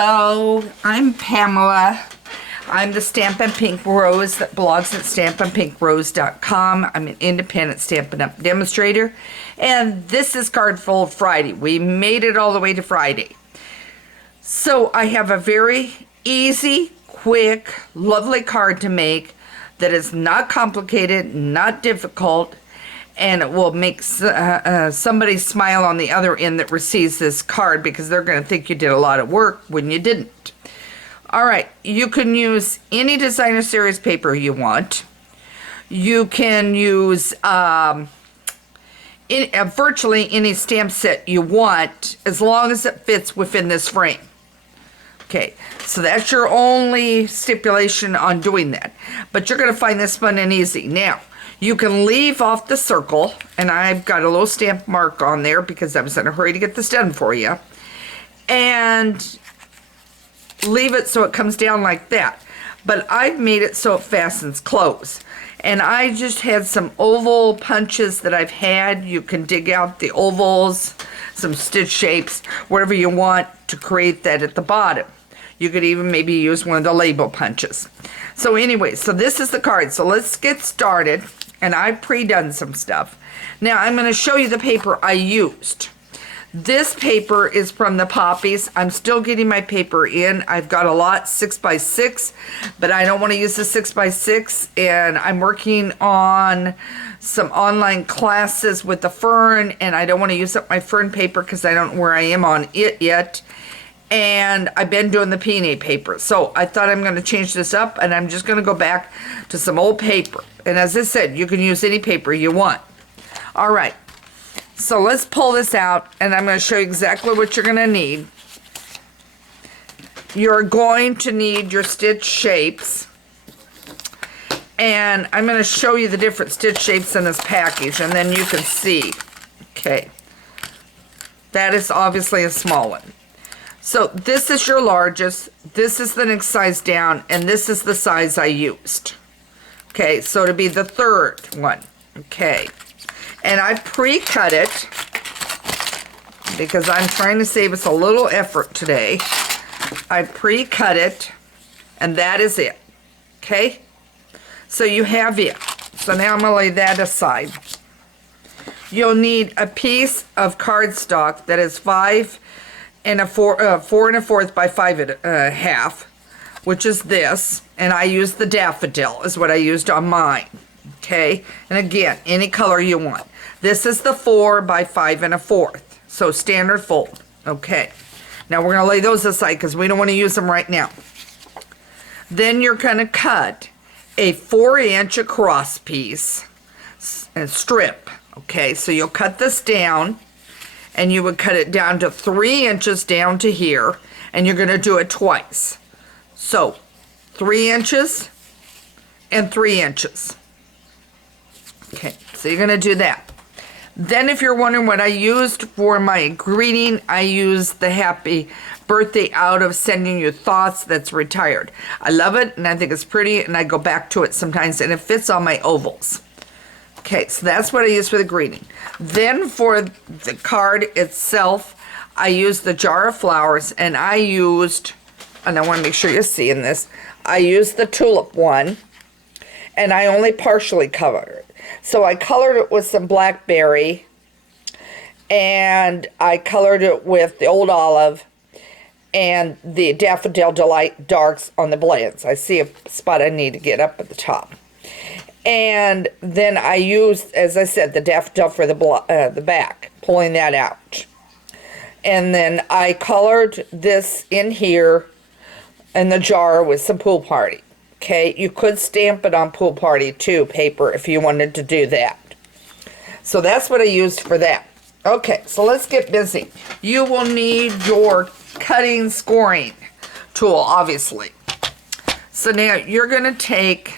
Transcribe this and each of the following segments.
Hello, I'm Pamela. I'm the Stampin' Pink Rose that blogs at stampinpinkrose.com. I'm an independent Stampin' Up! Demonstrator, and this is Card Fold Friday. We made it all the way to Friday. So I have a very easy, quick, lovely card to make that is not complicated, not difficult, and it will make somebody smile on the other end that receives this card because they're going to think you did a lot of work when you didn't. All right, you can use any designer series paper you want. You can use virtually any stamp set you want as long as it fits within this frame. Okay, so that's your only stipulation on doing that. But you're going to find this fun and easy. Now, you can leave off the circle, and I've got a little stamp mark on there because I was in a hurry to get this done for you. And leave it so it comes down like that. But I've made it so it fastens close. And I just had some oval punches that I've had. You can dig out the ovals, some stitch shapes, whatever you want to create that at the bottom. You could even maybe use one of the label punches. So anyway, so this is the card. So let's get started. And I've pre-done some stuff. Now I'm going to show you the paper I used. This paper is from the Poppies. I'm still getting my paper in. I've got a lot 6x6, but I don't want to use the 6x6, and I'm working on some online classes with the Fern, and I don't want to use up my Fern paper because I don't know where I am on it yet. And I've been doing the Peony paper. So I thought I'm going to change this up, and I'm just going to go back to some old paper. And as I said, you can use any paper you want. All right. So let's pull this out, and I'm going to show you exactly what you're going to need. You're going to need your stitch shapes. And I'm going to show you the different stitch shapes in this package, and then you can see. Okay. That is obviously a small one. So this is your largest, this is the next size down, and this is the size I used. Okay, so to be the third one. Okay, and I pre-cut it because I'm trying to save us a little effort today. I pre-cut it, and that is it. Okay, so you have it. So now I'm going to lay that aside. You'll need a piece of cardstock that is 4 1/4 by 5 1/2, which is this, and I used the daffodil is what I used on mine. Okay, and again, any color you want. This is the 4 by 5 1/4, so standard fold. Okay, now we're going to lay those aside because we don't want to use them right now. Then you're going to cut a 4-inch across piece and strip. Okay, so you'll cut this down, and you would cut it down to 3 inches down to here, and you're going to do it twice. So 3 inches and 3 inches. Okay, so you're going to do that. Then if you're wondering what I used for my greeting, I used the Happy Birthday Out of Sending You Thoughts that's retired. I love it, and I think it's pretty, and I go back to it sometimes, and it fits on my ovals. Okay, so that's what I use for the greeting. Then for the card itself, I used the Jar of Flowers, and I used, and I want to make sure you're seeing this, I used the tulip one, and I only partially colored it. So I colored it with some blackberry, and I colored it with the Old Olive and the Daffodil Delight Darks on the blends. I see a spot I need to get up at the top. And then I used, as I said, the daffodil for the back, pulling that out. And then I colored this in here in the jar with some Pool Party. Okay, you could stamp it on Pool Party too, paper, if you wanted to do that. So that's what I used for that. Okay, so let's get busy. You will need your cutting scoring tool, obviously. So now you're going to take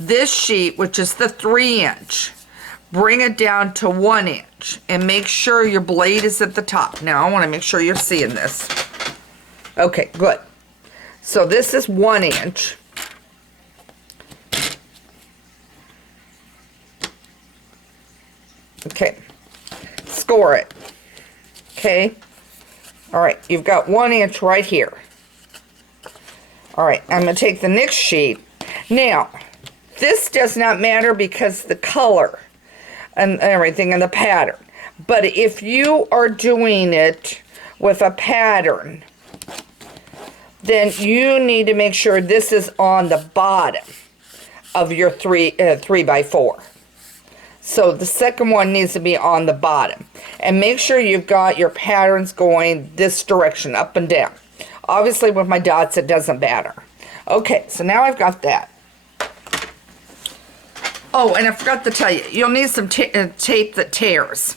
this sheet, which is the 3-inch, bring it down to 1 inch, and make sure your blade is at the top. Now, I want to make sure you're seeing this. Okay, good. So this is 1 inch. Okay, score it. Okay, all right, you've got 1 inch right here. All right, I'm going to take the next sheet. Now, this does not matter because the color and everything and the pattern. But if you are doing it with a pattern, then you need to make sure this is on the bottom of your 3x4. So the second one needs to be on the bottom. And make sure you've got your patterns going this direction, up and down. Obviously with my dots it doesn't matter. Okay, so now I've got that. Oh, and I forgot to tell you, you'll need some tape that tears.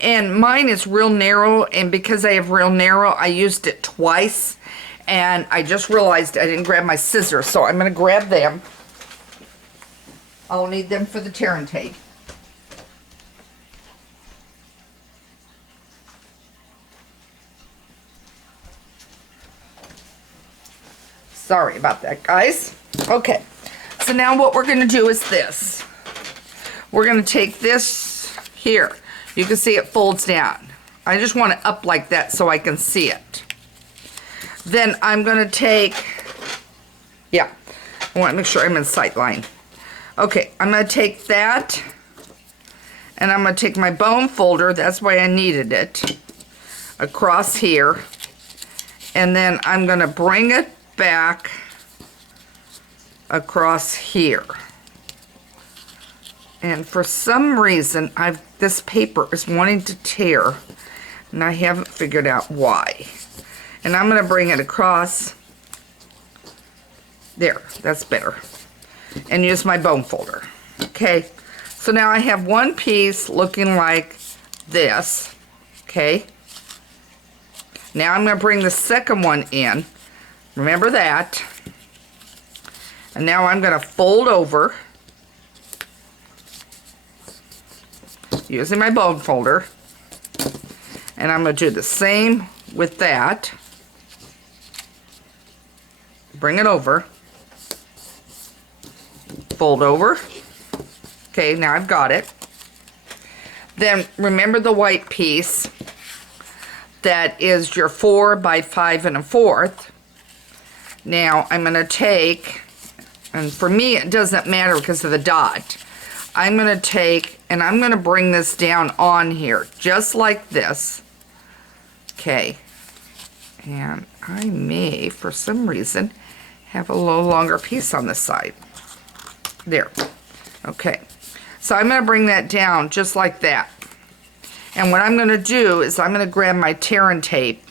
And mine is real narrow, and because I have real narrow, I used it twice. And I just realized I didn't grab my scissors, so I'm going to grab them. I'll need them for the tearing tape. Sorry about that, guys. Okay, so now what we're going to do is this. We're going to take this here. You can see it folds down. I just want it up like that so I can see it. Then I'm going to take, I want to make sure I'm in sight line. Okay, I'm going to take that, and I'm going to take my bone folder, that's why I needed it, across here, and then I'm going to bring it back across here. And for some reason, this paper is wanting to tear, and I haven't figured out why. And I'm going to bring it across there. That's better. And use my bone folder. Okay. So now I have one piece looking like this. Okay. Now I'm going to bring the second one in. Remember that. And now I'm going to fold over using my bone folder. And I'm going to do the same with that. Bring it over. Fold over. Okay, now I've got it. Then remember the white piece that is your 4 by 5 1/4. Now I'm going to take, and for me it doesn't matter because of the dot. I'm going to take, and I'm going to bring this down on here, just like this. Okay. And I may, for some reason, have a little longer piece on this side. There. Okay. So I'm going to bring that down just like that. And what I'm going to do is I'm going to grab my tearing tape.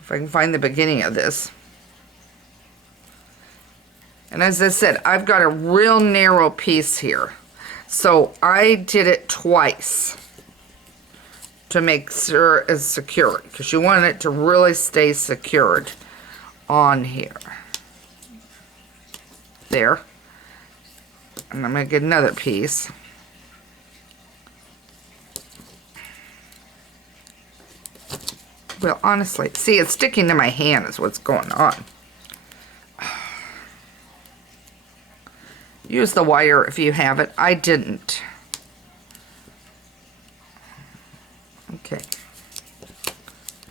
If I can find the beginning of this. And as I said, I've got a real narrow piece here. So I did it twice to make sure it's secured, because you want it to really stay secured on here. There. And I'm going to get another piece. Well, honestly, see, it's sticking to my hand is what's going on. Use the wire if you have it. I didn't. Okay.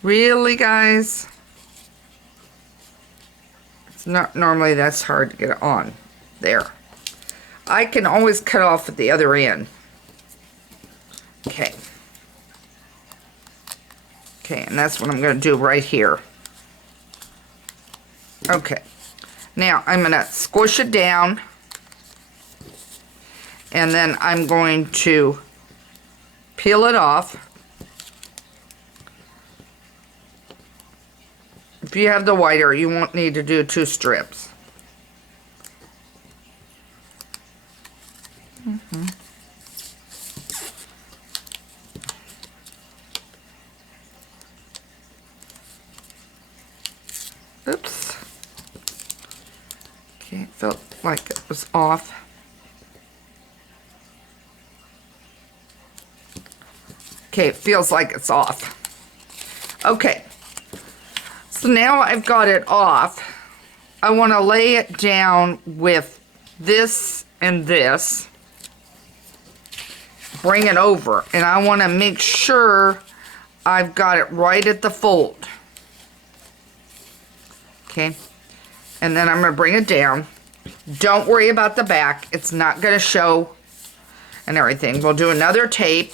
Really, guys? It's not normally that's hard to get on. There. I can always cut off at the other end. Okay. Okay, and that's what I'm going to do right here. Okay. Now, I'm going to squish it down. And then I'm going to peel it off. If you have the whiter, you won't need to do 2 strips. Oops. Okay, it felt like it was off. Okay, it feels like it's off. Okay. So now I've got it off. I want to lay it down with this and this. Bring it over. And I want to make sure I've got it right at the fold. Okay, and then I'm going to bring it down. Don't worry about the back. It's not going to show and everything. We'll do another tape.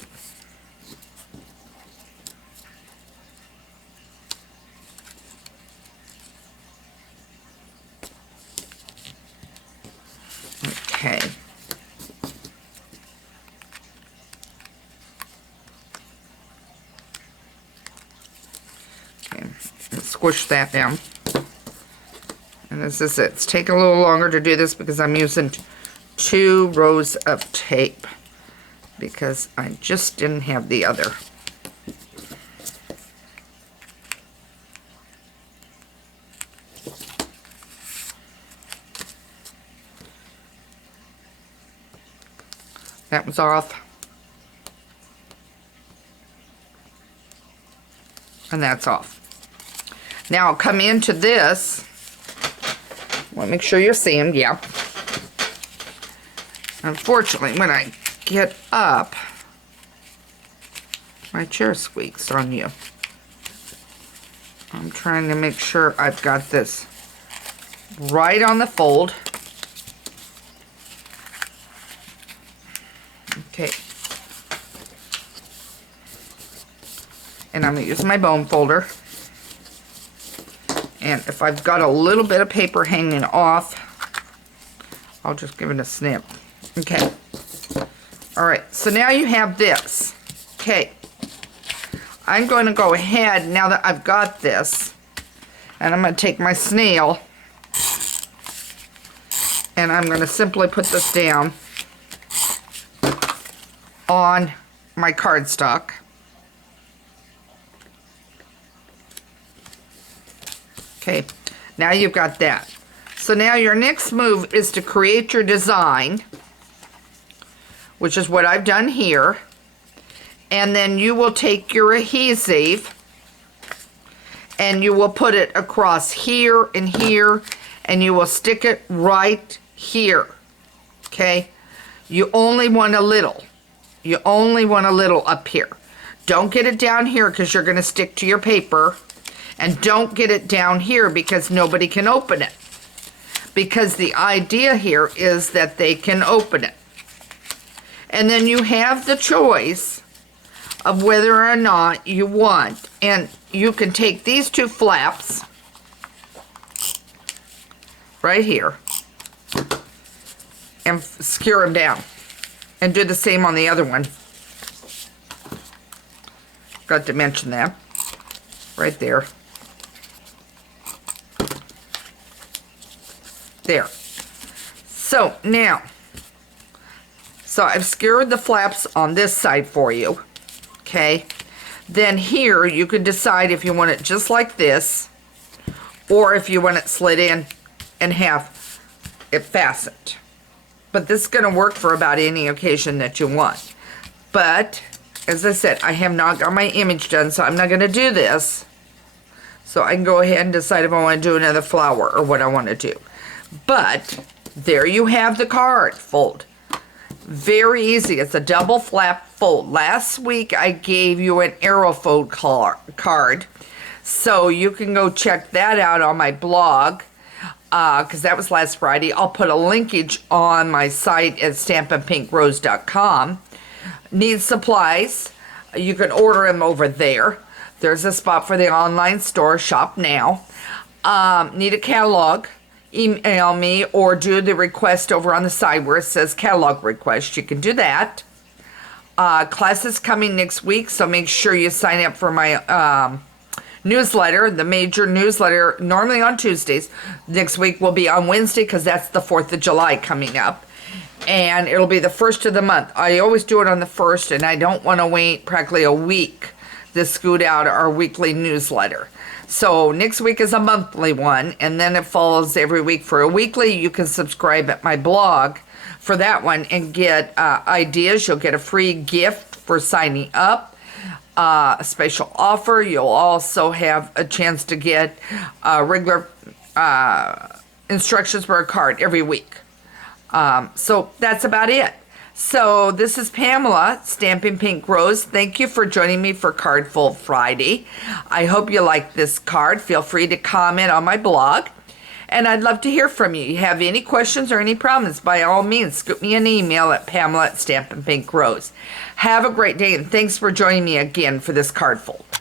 Okay. Okay, let's squish that down. And this is it. It's taking a little longer to do this because I'm using 2 rows of tape because I just didn't have the other. That was off. And that's off. Now I'll come into this. Want to make sure you're seeing, yeah. Unfortunately, when I get up, my chair squeaks on you. I'm trying to make sure I've got this right on the fold. Okay. And I'm going to use my bone folder. And if I've got a little bit of paper hanging off, I'll just give it a snip. Okay. Alright, so now you have this. Okay. I'm going to go ahead, now that I've got this, and I'm going to take my snail, and I'm going to simply put this down on my cardstock. Okay, now you've got that. So now your next move is to create your design, which is what I've done here. And then you will take your adhesive and you will put it across here and here, and you will stick it right here. Okay, you only want a little. You only want a little up here. Don't get it down here because you're going to stick to your paper. And don't get it down here because nobody can open it. Because the idea here is that they can open it. And then you have the choice of whether or not you want. And you can take these 2 flaps right here and skewer them down. And do the same on the other one. Got to mention that. Right there. There. So now, so I've skewered the flaps on this side for you. Okay. Then here you can decide if you want it just like this, or if you want it slid in and have it fastened. But this is going to work for about any occasion that you want. But as I said, I have not got my image done, so I'm not going to do this. So I can go ahead and decide if I want to do another flower or what I want to do. But there you have the card fold. Very easy. It's a double flap fold. Last week I gave you an arrow fold card. So you can go check that out on my blog. Because that was last Friday. I'll put a linkage on my site at stampinpinkrose.com. Need supplies? You can order them over there. There's a spot for the online store. Shop now. Need a catalog? Email me or do the request over on the side where it says catalog request. You can do that. Class is coming next week, so make sure you sign up for my newsletter, the major newsletter, normally on Tuesdays. Next week will be on Wednesday because that's the 4th of July coming up. And it'll be the 1st of the month. I always do it on the 1st, and I don't want to wait practically a week to scoot out our weekly newsletter. So next week is a monthly one, and then it follows every week for a weekly. You can subscribe at my blog for that one and get ideas. You'll get a free gift for signing up, a special offer. You'll also have a chance to get regular instructions for a card every week. So that's about it. So this is Pamela, Stampin' Pink Rose. Thank you for joining me for Card Fold Friday. I hope you like this card. Feel free to comment on my blog. And I'd love to hear from you. You have any questions or any problems, by all means, scoop me an email at Pamela at Stampin' Pink Rose. Have a great day, and thanks for joining me again for this card fold.